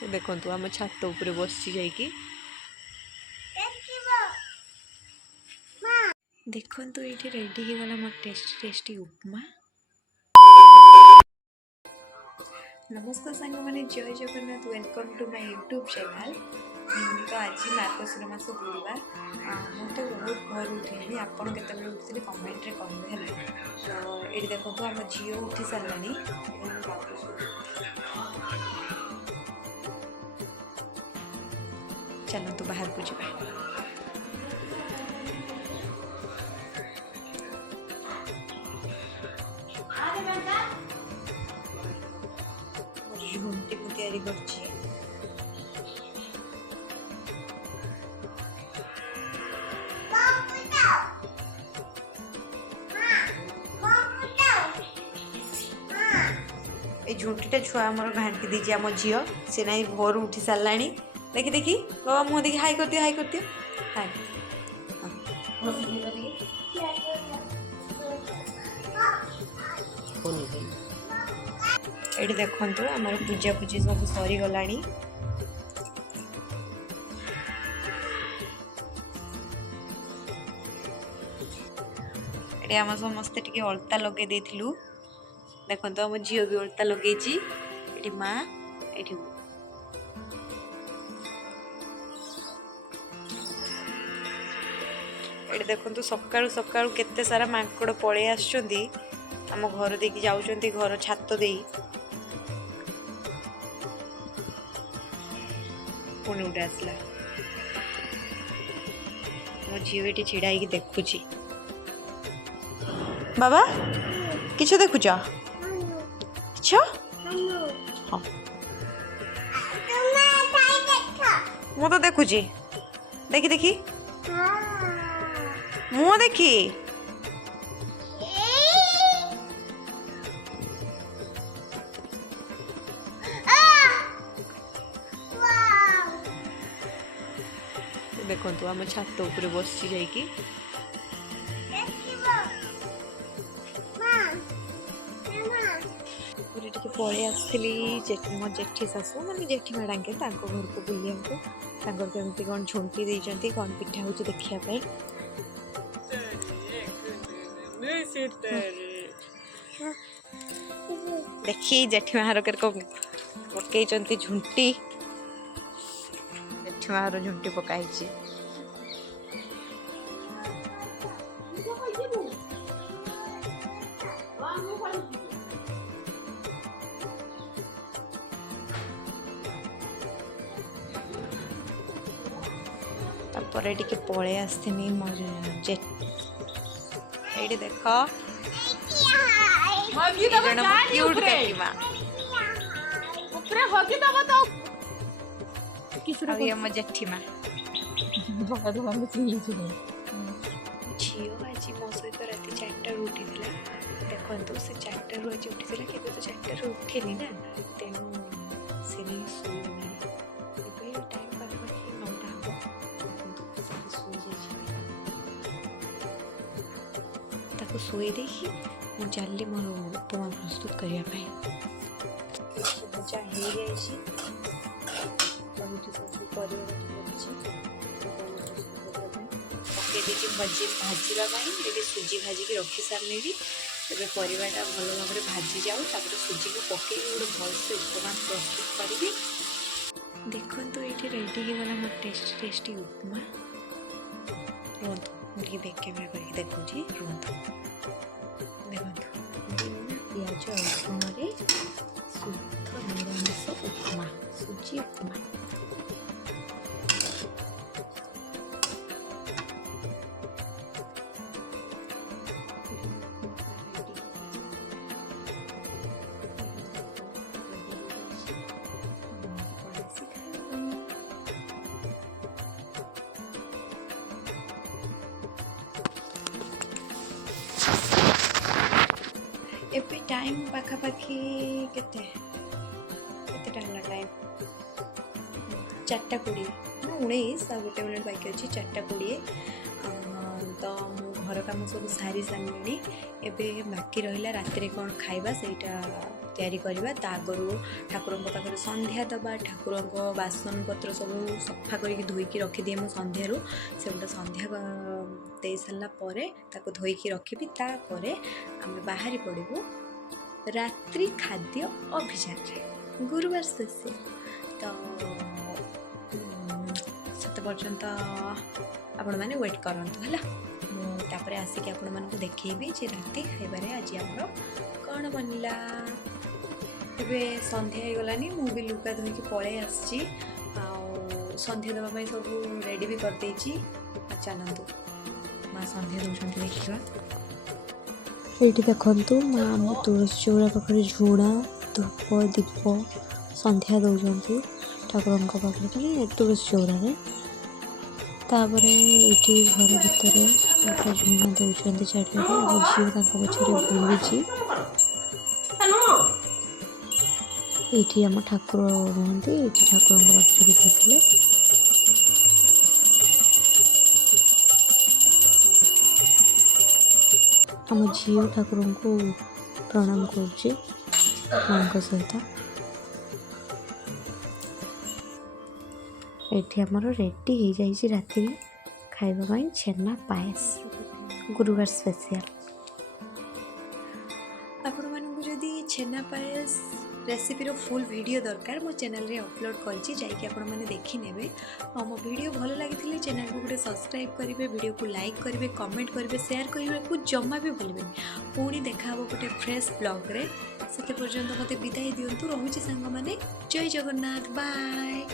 देखो आम छात उपर बस जाइए देखो ये रेडी हो गला मोर टेस्टी टेस्टी उपमा। नमस्कार सांग मैंने जय Jagannath welcome to my YouTube channel. तो आज मार्गशीर मास गुरुवार मुझे तो बहुत भोर उठे आपड़ के उठे कमेंट कहते हैं। तो ये देखो आम झील उठी सारे चलतु बाहर को जावा। झुंटी को तैयारी करछि ए झुंटीटा छुआ आमर घाटी दीजिए आम झील से ना भोर उठी सारा देखी देखी बाबा मुँह देखी हाई कर दियो हाई कर दियो हाई ये देखु आमर पूजा पूजी सब सरी गला। आम समस्ते टिके अलता लगे देथिलु देखो आम झील भी अलता लगे माँ ये देखो सकाळु सकाळु केते सारा मांकड़ पळे आछंती आम घर देकी जाउछंती घर छात दे पुणी उठे आसला मो झील ये छिड़ा होगी देखुची। बाबा किछ देखुच हाँ मु तो देखुची देखी देखी मुँह देखी देखो आम छात उपर बस जाइए पलि आसली मो जेठी शाशु माने जेठी मैडाके घर को बुलिया केमती कौन झुंटी देती कौन पिठा हो देखापी देखी जेठी मार पकई झुंटी जेठी मार झुंटी पकाई तापर टिके पळे आसथिनी मोर जेठ ये देख क्यूट कटिमा आम जेठी माँ झील आज मो सहित राति 4 उठी देखो से 4 आज उठी के तो 4 उठेनि ना तेणु से टाइम पाखापाखि 9टा हम शुई देखी मुझे चलि मोर उपमा प्रस्तुत करने भजा हो जाए पकई भाजवा ये सुजी भाजिक रखी सारे तेज परिवाटा भल भाव भाजी जाऊ सुजी को पकई गोटे भलसे उपमा प्रस्तुत करी। देखो ये रेडी हो गला मोर टेस्टी टेस्टी उपमा। रुहतु मुझे बैक कैमेरा करके देखुची रुहतु देखो पियाज रसुन शुद्ध निरामिष उपमा सुजी उपमा। एबे टाइम पाखापाखि केते टाइम टाइम 4:20 19 आ गोटे मिनट बाकी अच्छी 4:20 तो मु घर कम सब सारी सारे एबे बाकी रहा राति कौन खाइबा सेटा तैयारी करवा ता आगु ठाकुर पाखे संध्या दबा ठाकुर बासन पत्र सब सफा करके धोईकी रखिदिए मु संध्यारू से गोटे संध्या दे सारापर ताको धोईकी रखी तापर आम बाहर पड़ू रात्रि खाद्य अभियान गुरुवार स्पेशल तो से पर्यंत आपण मैंने वेट करंतु है मुझे आसिक आपण मानक देखी जे राति खाइबारे आज आमर कौन बनला ए संध्या हो गलानी मु भी लुगा धोईकी पलै आसी संध्या देवाई सब रेडी भी करदे चलतु माँ संध्या दौरान देखा ये देखु माँ आम तुलसी चौरा पाखे झुणा धूप दीप संध्या दौरान ठाकुर पाखे तुलसी चौरारे तापर ये घर भितर गोटे झुणा दौरान चारिपटे आम झील पछरे बुलूची ये आम ठाकुर रुहति ये ठाकुर पाखे देखते आम झील ठाकुर को प्रणाम करुच्ची माँ सहित ये आमर रेडी हो जाए राति खाइबा छेना पायस गुरुवार स्पेशल आपण मानक जदि छेना पायस रेसिपीर फुल वीडियो दरकार मो चैनल रे अपलोड करछि जाइए आपण माने देखि नेबे और मो वीडियो भल लागिथिले चैनल को गोटे सब्सक्राइब करेंगे वीडियो को लाइक करेंगे कमेंट करेंगे शेयर करने को जमा भी भूलें पुणी देखा गोटे फ्रेश ब्लॉग रे से पर्यंत मते विदाई दिंतु रोचे सांग माने जय जगन्नाथ बाय।